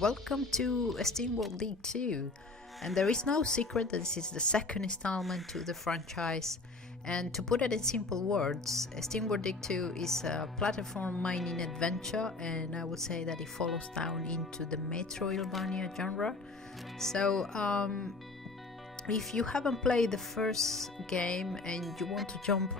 welcome to Steamworld League 2. And there is no secret that this is the second installment to the franchise. And to put it in simple words, Steamworld League 2 is a platform mining adventure, and I would say that it follows down into the Metroidvania genre. So if you haven't played the first game and you want to jump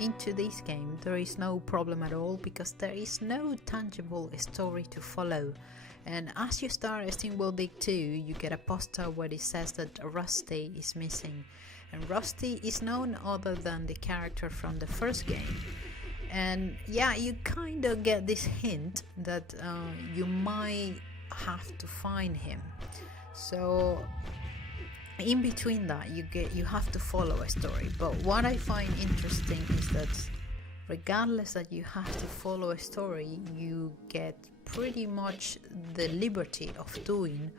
into this game, there is no problem at all, because there is no tangible story to follow. And as you start Steamworld League 2, you get a poster where it says that Rusty is missing. And Rusty is none other than the character from the first game. And yeah, you kind of get this hint that you might have to find him. So in between that, you have to follow a story. But what I find interesting is that regardless that you have to follow a story, you get pretty much the liberty of doing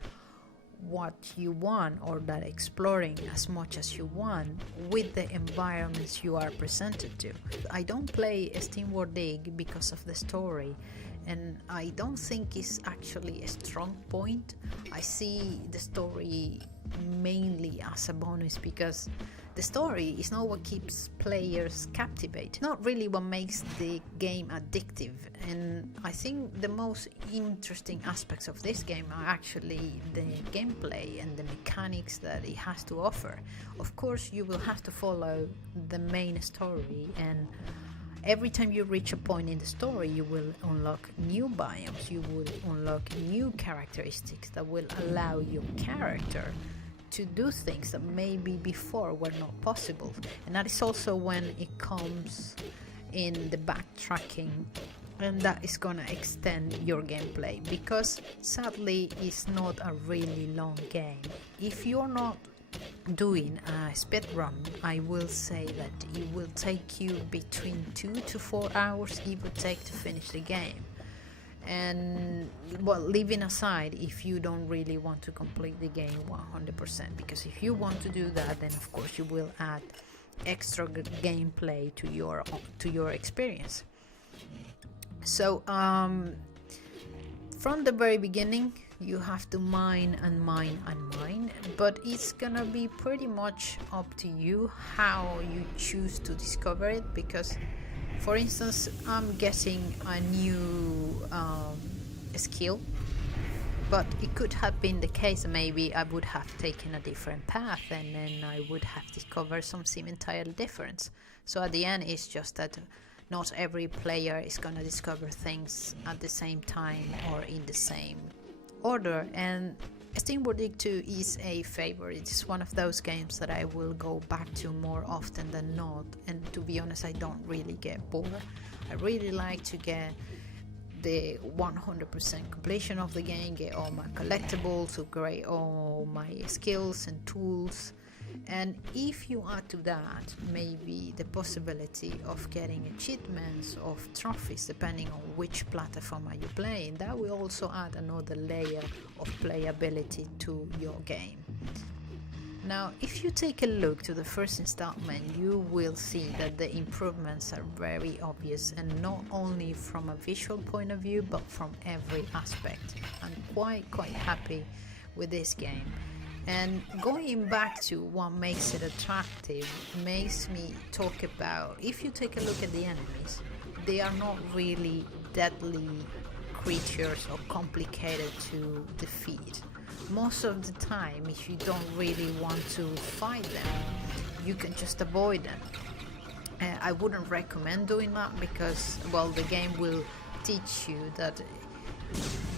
what you want, or that exploring as much as you want with the environments you are presented to. I don't play Steamworld League because of the story, and I don't think it's actually a strong point. I see the story mainly as a bonus, because the story is not what keeps players captivated, not really what makes the game addictive. And I think the most interesting aspects of this game are actually the gameplay and the mechanics that it has to offer. Of course, you will have to follow the main story, and every time you reach a point in the story, you will unlock new biomes, you will unlock new characteristics that will allow your character to do things that maybe before were not possible. And that is also when it comes in the backtracking, and that is gonna extend your gameplay, because sadly it's not a really long game. If you're not doing a speed run, I will say that it will take you between 2 to 4 hours, give or take, to finish the game. And well, leaving aside if you don't really want to complete the game 100%, because if you want to do that, then of course you will add extra gameplay to your experience. So from the very beginning, you have to mine and mine and mine, but it's gonna be pretty much up to you how you choose to discover it. Because for instance, I'm getting a new skill, but it could have been the case maybe I would have taken a different path, and then I would have discovered something entirely different. So at the end, it's just that not every player is gonna discover things at the same time or in the same order. And Steamworld League 2 is a favorite. It's one of those games that I will go back to more often than not, and to be honest, I don't really get bored. I really like to get the 100% completion of the game, get all my collectibles, upgrade all my skills and tools. And if you add to that maybe the possibility of getting achievements of trophies depending on which platform are you playing, that will also add another layer of playability to your game. Now, if you take a look to the first installment, you will see that the improvements are very obvious, and not only from a visual point of view, but from every aspect. I'm quite happy with this game. And going back to what makes it attractive, makes me talk about, if you take a look at the enemies, they are not really deadly creatures or complicated to defeat. Most of the time, if you don't really want to fight them, you can just avoid them. I wouldn't recommend doing that, because, well, the game will teach you that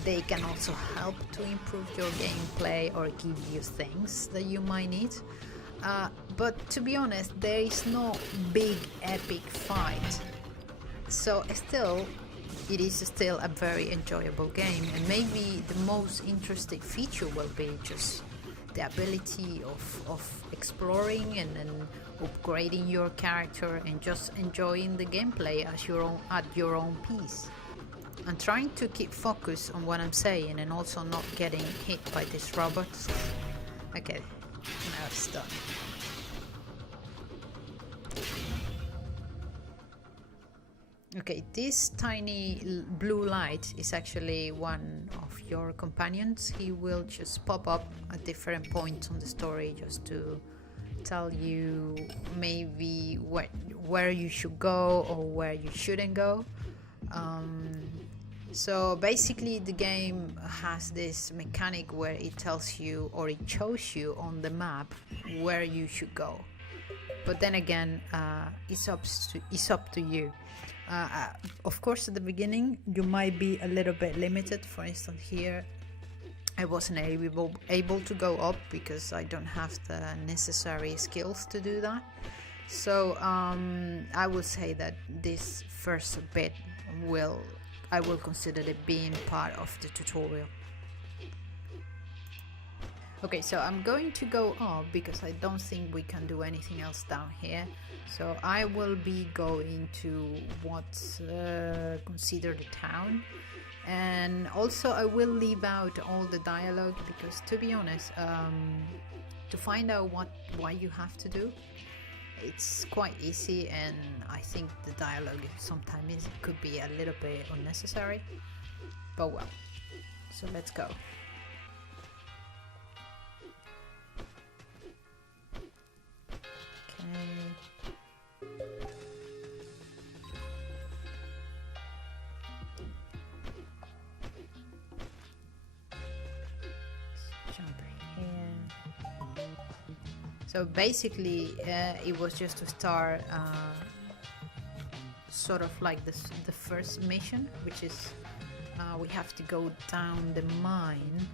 they can also help to improve your gameplay or give you things that you might need. But to be honest, there is no big epic fight. So still, it is still a very enjoyable game, and maybe the most interesting feature will be just the ability of exploring and upgrading your character, and just enjoying the gameplay at your own pace. I'm trying to keep focus on what I'm saying, and also not getting hit by these robots. Okay, now it's done. Okay, this tiny blue light is actually one of your companions. He will just pop up at different points on the story just to tell you maybe where you should go or where you shouldn't go. So basically the game has this mechanic where it tells you, or it shows you on the map where you should go. But then again, it's up to you. Of course, at the beginning, you might be a little bit limited. For instance, here, I wasn't able to go up because I don't have the necessary skills to do that. So I would say that this first bit I will consider it being part of the tutorial. Okay, so I'm going to go up because I don't think we can do anything else down here. So I will be going to what's considered the town. And also I will leave out all the dialogue because, to be honest, to find out what you have to do, it's quite easy, and I think the dialogue sometimes could be a little bit unnecessary. But well, so let's go. So basically, it was just to start sort of like the first mission, which is we have to go down the mine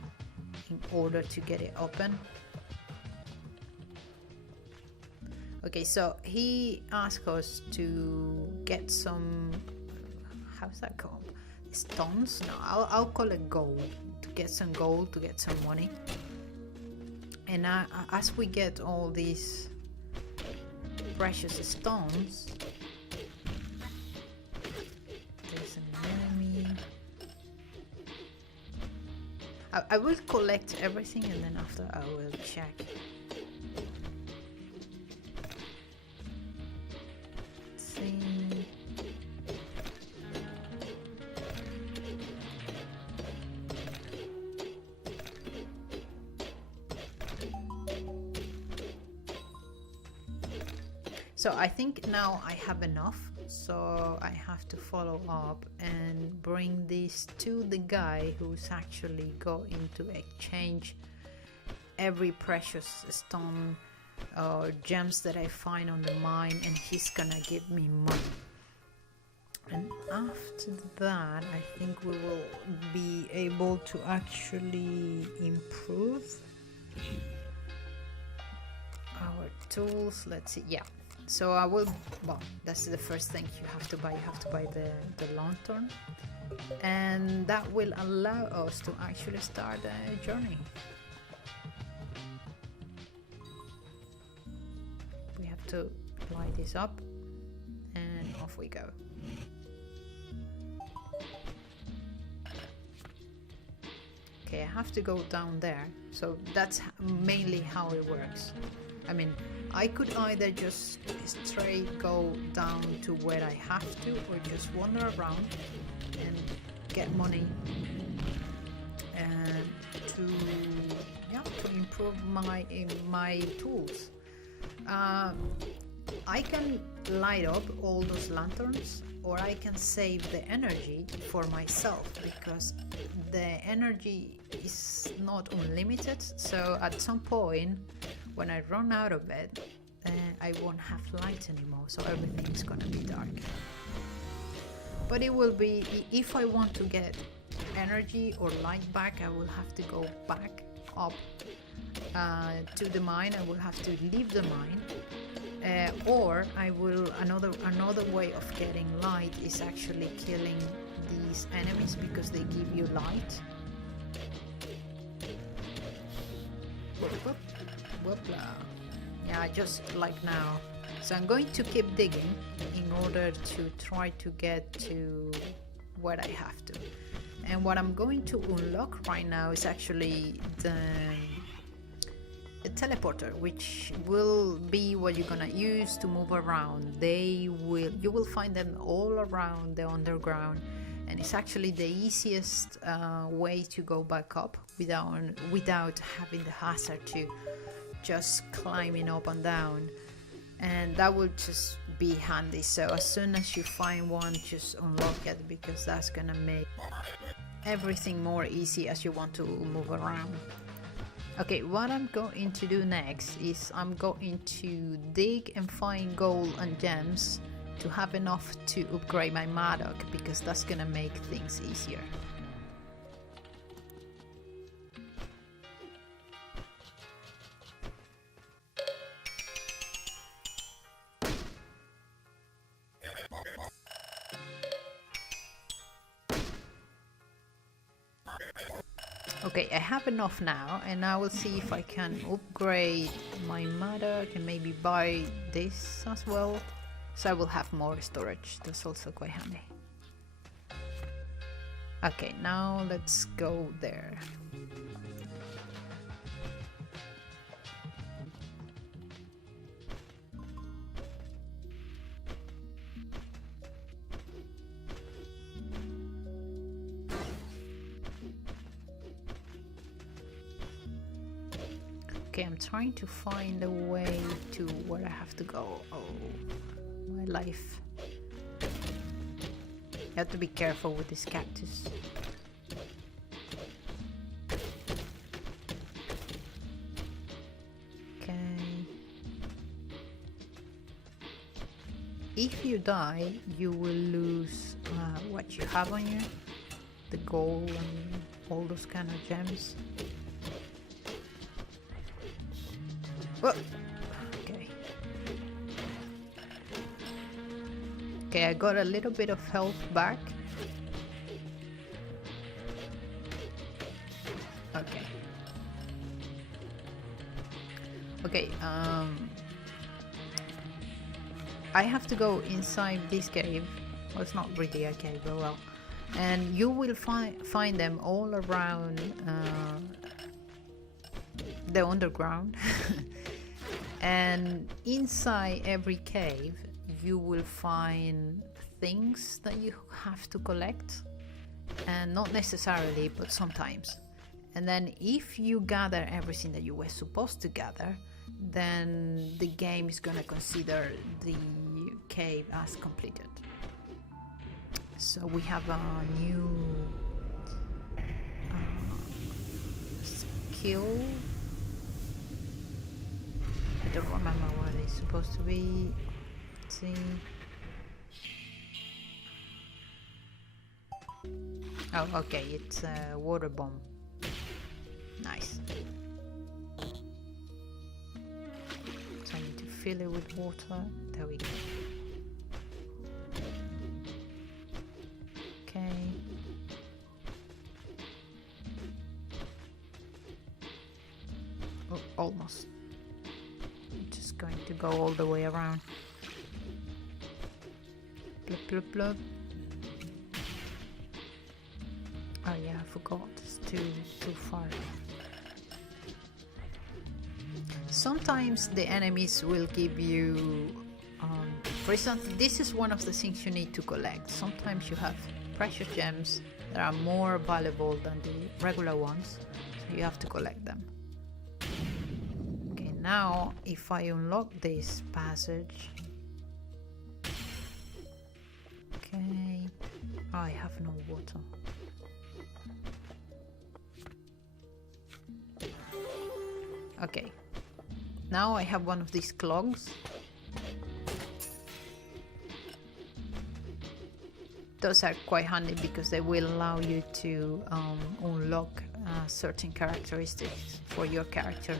in order to get it open. Okay, so he asked us to get some, how's that called? Stones? No, I'll call it gold. To get some gold, to get some money. And as we get all these precious stones, there's an enemy. I will collect everything and then after I will check. Let's see. So I think now I have enough, so I have to follow up and bring this to the guy who's actually going to exchange every precious stone or gems that I find on the mine, and he's gonna give me money. And after that, I think we will be able to actually improve our tools. Let's see, yeah. So I will, well, that's the first thing you have to buy. You have to buy the lantern, and that will allow us to actually start a journey. We have to light this up, and off we go. Okay, I have to go down there, so that's mainly how it works. I mean, I could either just straight go down to where I have to, or just wander around and get money and to improve my tools. I can light up all those lanterns, or I can save the energy for myself, because the energy is not unlimited. So at some point, when I run out of it, I won't have light anymore, so everything is gonna be dark. But it will be, if I want to get energy or light back, I will have to go back up to the mine. I will have to leave the mine, or I will, another way of getting light is actually killing these enemies, because they give you light. Whoopla. Yeah, just like now. So I'm going to keep digging in order to try to get to what I have to. And what I'm going to unlock right now is actually a teleporter, which will be what you're gonna use to move around. You will find them all around the underground, and it's actually the easiest way to go back up without having the hazard to just climbing up and down, and that will just be handy. So as soon as you find one, just unlock it, because that's gonna make everything more easy as you want to move around. Okay, what I'm going to do next is I'm going to dig and find gold and gems to have enough to upgrade my Madoc, because that's gonna make things easier. Okay, I have enough now, and I will see if I can upgrade my Madoc and maybe buy this as well, so I will have more storage. That's also quite handy. Okay, now let's go there. Okay, I'm trying to find a way to where I have to go. Oh, my life. You have to be careful with this cactus. Okay. If you die, you will lose what you have on you. The gold and all those kind of gems. Whoa. Okay. Okay, I got a little bit of health back. Okay. Okay, I have to go inside this cave. Well, it's not really a cave, but well. And you will find them all around the underground. And inside every cave you will find things that you have to collect, and not necessarily, but sometimes. And then if you gather everything that you were supposed to gather, then the game is gonna consider the cave as completed. So we have a new skill. I don't remember what it's supposed to be. Let's see. Oh, okay, it's a water bomb. Nice. So I need to fill it with water. There we go. Okay. Oh, almost. Just going to go all the way around. Blub, blub, blub. Oh yeah, I forgot. It's too far. Sometimes the enemies will give you, for instance, this is one of the things you need to collect. Sometimes you have precious gems that are more valuable than the regular ones, so you have to collect them. Okay, now if I unlock this passage, okay, oh, I have no water. Okay, now I have one of these clogs. Those are quite handy because they will allow you to unlock certain characteristics for your character.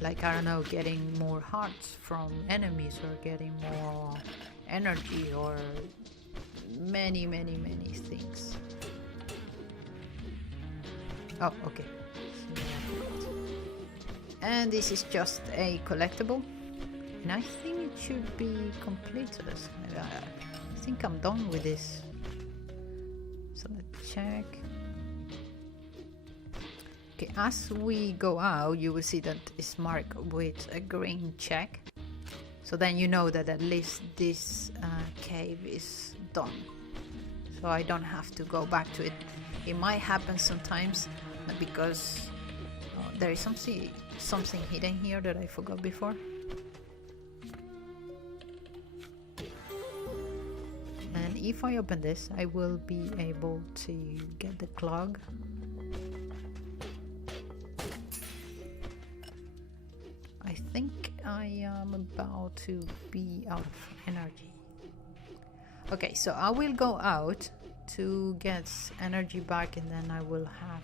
Like, I don't know, getting more hearts from enemies, or getting more energy, or many things. Oh, okay. And this is just a collectible, and I think it should be completed. I think I'm done with this. So let's check. Okay, as we go out, you will see that it's marked with a green check. So then you know that at least this cave is done. So I don't have to go back to it. It might happen sometimes because there is something hidden here that I forgot before. And if I open this, I will be able to get the clog. I think I am about to be out of energy. Okay, so I will go out to get energy back, and then I will have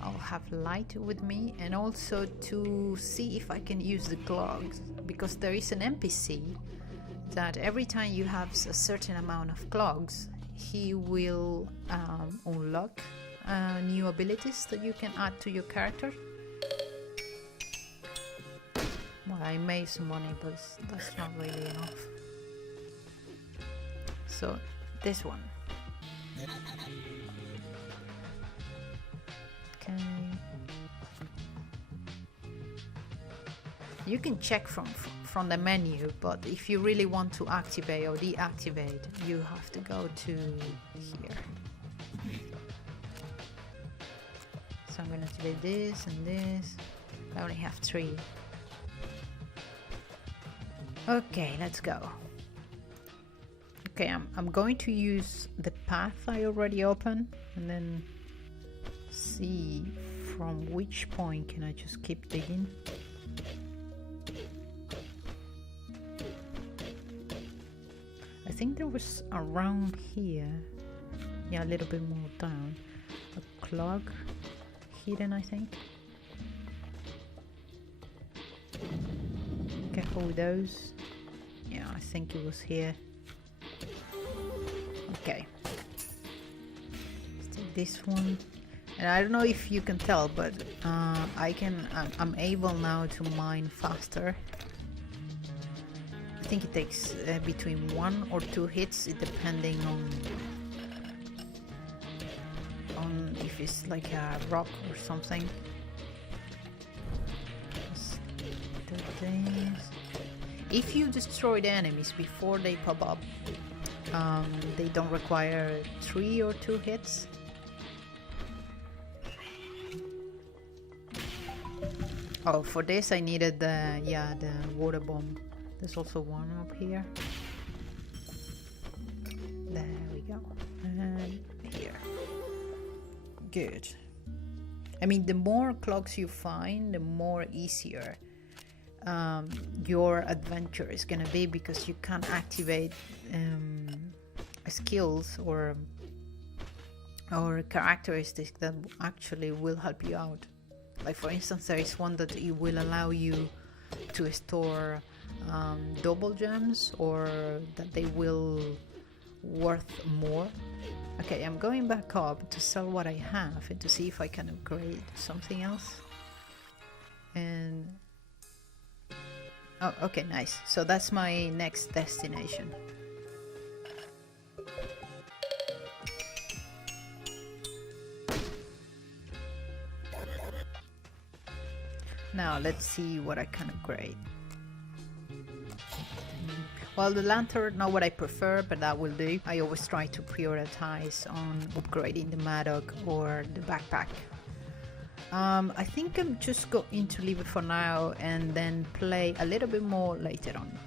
I'll have light with me, and also to see if I can use the clogs, because there is an NPC that every time you have a certain amount of clogs, he will unlock new abilities that you can add to your character. Well, I made some money, but that's not really enough. So, this one. Okay. You can check from the menu, but if you really want to activate or deactivate, you have to go to here. So I'm going to activate this and this. I only have 3. Okay, let's go. Okay, I'm going to use the path I already opened, and then see from which point can I just keep digging. I think there was around here, yeah, a little bit more down, a clog hidden, I think. Careful with those. Yeah, I think it was here. Okay. Let's take this one. And I don't know if you can tell, but I'm able now to mine faster. I think it takes between 1 or 2 hits, depending on if it's like a rock or something. Let's do this. If you destroy the enemies before they pop up, they don't require 3 or 2 hits. Oh, for this I needed the water bomb. There's also one up here. There we go. And here. Good. I mean, the more clogs you find, the more easier your adventure is gonna be, because you can activate skills or characteristics that actually will help you out. Like, for instance, there is one that it will allow you to store double gems, or that they will worth more. Okay, I'm going back up to sell what I have and to see if I can upgrade something else. And oh, okay, nice. So that's my next destination. Now let's see what I can upgrade. Well, the lantern, not what I prefer, but that will do. I always try to prioritize on upgrading the Maddock or the backpack. I think I'm just going to leave it for now and then play a little bit more later on.